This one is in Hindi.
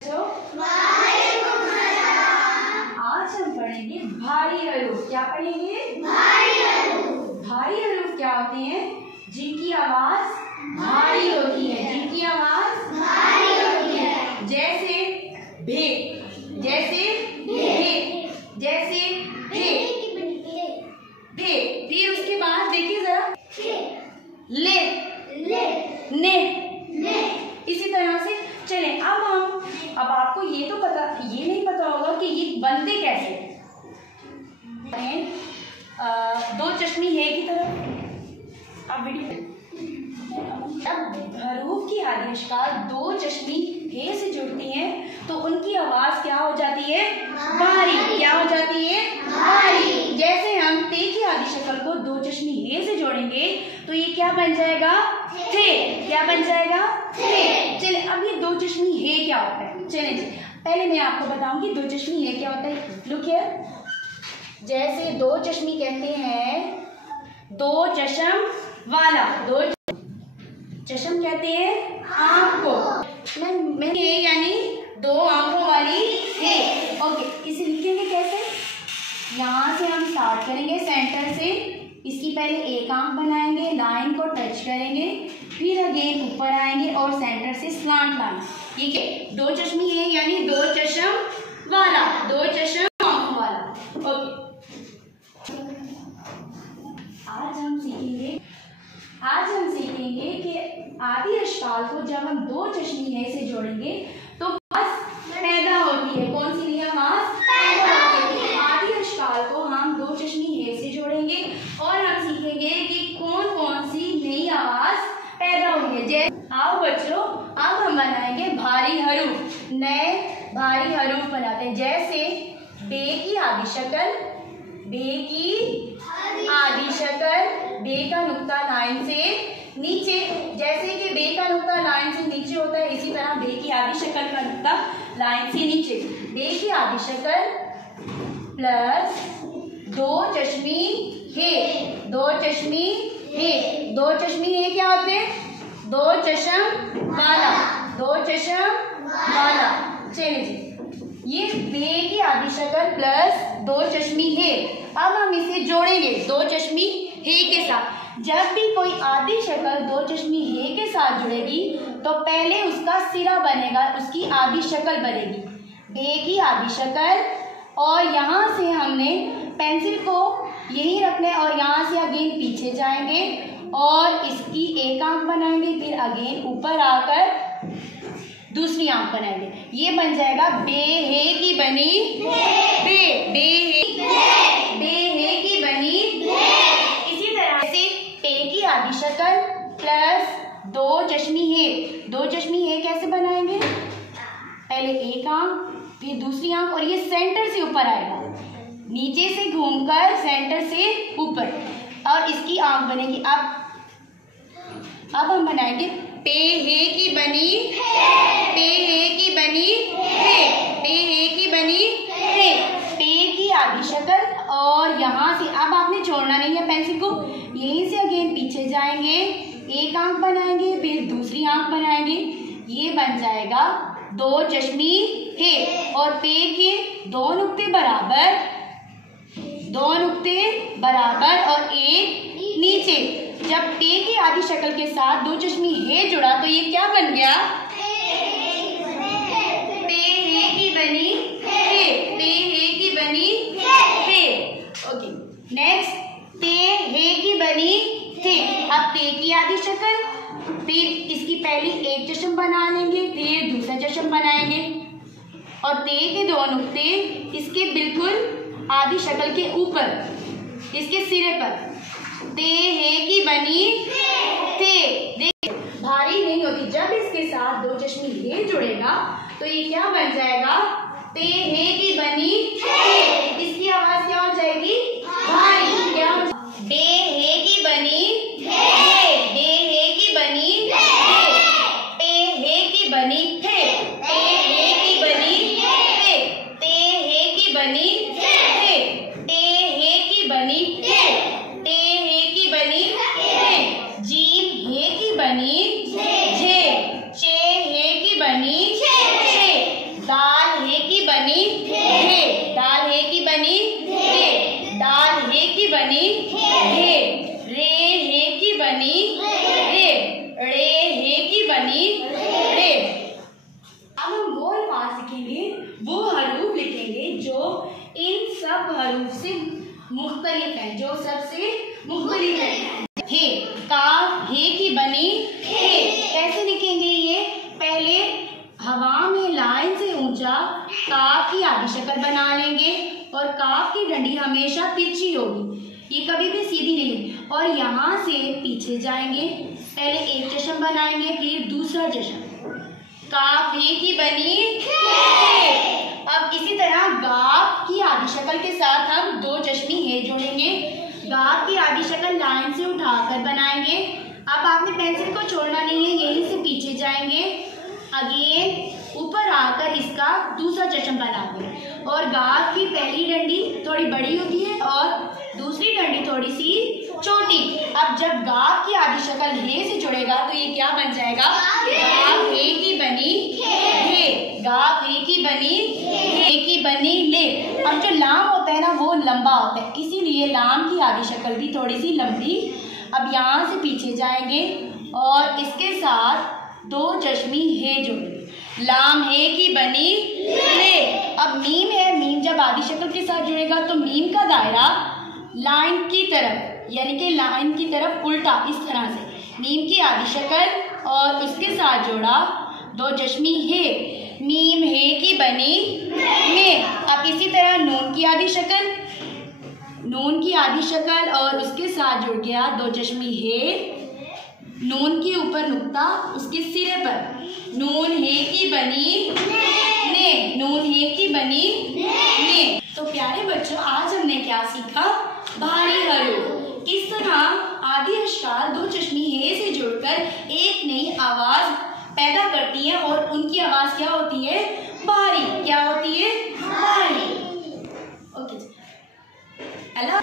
आज हम पढ़ेंगे भारी हरूफ। क्या पढ़ेंगे? भारी हरूफ। भारी हरूफ क्या होते हैं? जिनकी आवाज भारी होती है, जिनकी आवाज भारी होती है। जैसे भे, जैसे भे, जैसे भे, भे। फिर उसके बाद देखिए जरा, ले, ने, इसी तरह से चले। अब आपको ये तो पता, ये नहीं पता होगा कि ये बनते कैसे। दो चश्मी है की तरफ। अब वीडियो हरूफ की आदि अशकार दो चश्मी हे से जुड़ती हैं तो उनकी आवाज क्या हो जाती है? भारी। क्या हो जाती है? भारी। जैसे हम ते की आदि शक्ल को दो चश्मी हे से जोड़ेंगे तो ये क्या बन जाएगा? थे। क्या बन जाएगा? थे। चले, अब ये दो चश्मी हे क्या होता है? चले जी, पहले मैं आपको बताऊंगी दो चश्मी हे क्या होता है। लुक हियर, जैसे दो चश्मी कहते हैं, दो चश्म वाला, दो चश्म कहते हैं आँख को। मैं यानी दो आंखों वाली है। ओके, इसे लिखेंगे कैसे? यहाँ से हम स्टार्ट करेंगे सेंटर से। इसकी पहले एक आंख बनाएंगे, लाइन को टच करेंगे, फिर अगेन ऊपर आएंगे और सेंटर से स्लांट लाइन। ठीक है, दो चश्मी है यानी दो चश्म वाला, दो चश्म आंखों वाला। ओके, आज हम सीखेंगे कि आदि अशकाल को जब हम दो चश्मी है से जोड़ेंगे तो आवाज पैदा होती है। कौन सी नई आवाज पैदा होती है? आदि अशकाल को हम दो चश्मी है से जोड़ेंगे और हम सीखेंगे कि कौन कौन सी नई आवाज पैदा हुई है। जैसे आओ बच्चों, अब हम बनाएंगे भारी हरूफ। नए भारी हरूफ बनाते हैं। जैसे बे की आदि शक्ल, बे की आदि शक्ल, बे का नुक्ता लाइन से नीचे, जैसे कि बे का नुक्ता लाइन से नीचे होता है इसी तरह बे की आदि शक्ल का नुक्ता लाइन से नीचे। बे की आदि शक्ल प्लस दो चश्मी हे, दो चश्मी हे। दो चश्मी हे क्या होते हैं? दो चश्म वाला, दो चश्म वाला। चलिए जी, ये बे की आदि शक्ल प्लस दो चश्मी हे। अब हम इसे जोड़ेंगे दो चश्मी हे के साथ। जब भी कोई आदि शक्ल दो चश्मी हे के साथ जुड़ेगी तो पहले उसका सिरा बनेगा, उसकी आदि शक्ल बनेगी, बे की आदि शक्ल। और यहाँ से हमने पेंसिल को यहीं रखना है और यहाँ से अगेन पीछे जाएंगे और इसकी एक आंख बनाएंगे, फिर अगेन ऊपर आकर दूसरी आंख बनाएंगे। ये बन जाएगा बे हे की बनी बे, बे हे की बनी। इसी तरह से पे की आदि शक्ल प्लस दो चश्मी हे। दो चश्मी हे कैसे बनाएंगे? पहले एक आंख, फिर दूसरी आंख और ये सेंटर से ऊपर आएगा, नीचे से घूमकर सेंटर से ऊपर और इसकी आंख बनेगी। अब हम बनाएंगे पे हे की बनी पे हे की बनी हे, पे हे की बनी हे। पे की आदि शक्ल और यहाँ से, अब आपने छोड़ना नहीं है पेंसिल को, यहीं से अगेन पीछे जाएंगे, एक आंख बनाएंगे, फिर दूसरी आंख बनाएंगे। ये बन जाएगा दो चश्मी हे। और पे के दो नुक्ते बराबर, दो नुक्ते बराबर और एक नीचे। जब पे की आदि शक्ल के साथ दो चश्मी हे जुड़ा तो ये क्या बन गया? पे हे की बनी हे, पे हे की बनी हे। ओके, नेक्स्ट ते हे की बनी थे। अब ते की आदि शक्ल, फिर इसकी पहली एक चश्म बना लेंगे, फिर दूसरा चश्म बनाएंगे और ते के दो नुक्ते इसके बिल्कुल आदि शक्ल के ऊपर, इसके सिरे पर। ते हे की बनी थे। देखिए, भारी नहीं होती। जब इसके साथ दो चश्मी हे जुड़ेगा तो ये क्या बन जाएगा? ते हे की बनी थे। इसकी आवाज क्या हो जाएगी? भारी। क्या? बे हे की बनी थे, बे हे की बनी थे, पे हे की बनी थे, पे हे की बनी थे, ते हे की बनी थे, ते हे की बनी थे, ते हे की बनी थे। जीभ हे की बनी झे, चे हे की बनी छे, हरूफ से मुख्तलिफ है, जो सबसे मुख्तलिफ है। हे, काफ हे की बनी हे, कैसे लिखेंगे ये? पहले हवा में लाइन से ऊंचा काफ की आधी शक्ल बना लेंगे और काफ की डंडी हमेशा तिरछी होगी, ये कभी भी सीधी नहीं। और यहाँ से पीछे जाएंगे, पहले एक चश्म बनाएंगे, फिर दूसरा चश्म। काफ हे की बनी हे। अब इसी तरह गाफ की आधी शक्ल के साथ हम दो चश्मी हे जोड़ेंगे। गाफ की आधी शक्ल लाइन से उठाकर बनाएंगे। अब आपने पेंसिल को छोड़ना नहीं है, यहीं से पीछे जाएंगे, अगेन ऊपर आकर इसका दूसरा चश्म बनाएंगे। और गाफ की पहली डंडी थोड़ी बड़ी होती है और दूसरी डंडी थोड़ी सी छोटी। अब जब गाफ की आधी शक्ल हे से जुड़ेगा तो ये क्या बन जाएगा? गाफ हे की बनी हे, गाफ हे की बनी हे की बनी ले। अब जो लाम होता है ना वो लंबा होता है, इसीलिए लाम की आधी शक्ल भी थोड़ी सी लंबी। अब यहाँ से पीछे जाएंगे और इसके साथ दो चश्मी हे जोड़ेंगे। लाम हे की बनी ले। अब मीम है, मीम जब आधी शक्ल के साथ जुड़ेगा तो मीम का दायरा लाइन की तरफ, यानी कि लाइन की तरफ उल्टा, इस तरह से मीम की आधी शक्ल और उसके साथ जोड़ा दो चश्मी हे, मीम हे की बनी मे। अब इसी तरह नून की आधी शक्ल, नून की आधी शक्ल और उसके साथ जुड़ गया दो चश्मी हे, नून के ऊपर नुक्ता, उसके सिरे पर नून हे की बनी ने, नून हे की बनी ने। तो प्यारे बच्चों, आज हमने क्या सीखा? भारी हरूफ किस तरह आदि अश्काल दो चश्मी हे से जुड़कर एक नई आवाज पैदा करती है और उनकी आवाज क्या होती है? भारी। क्या होती है? भारी। ओके, अल्लाह।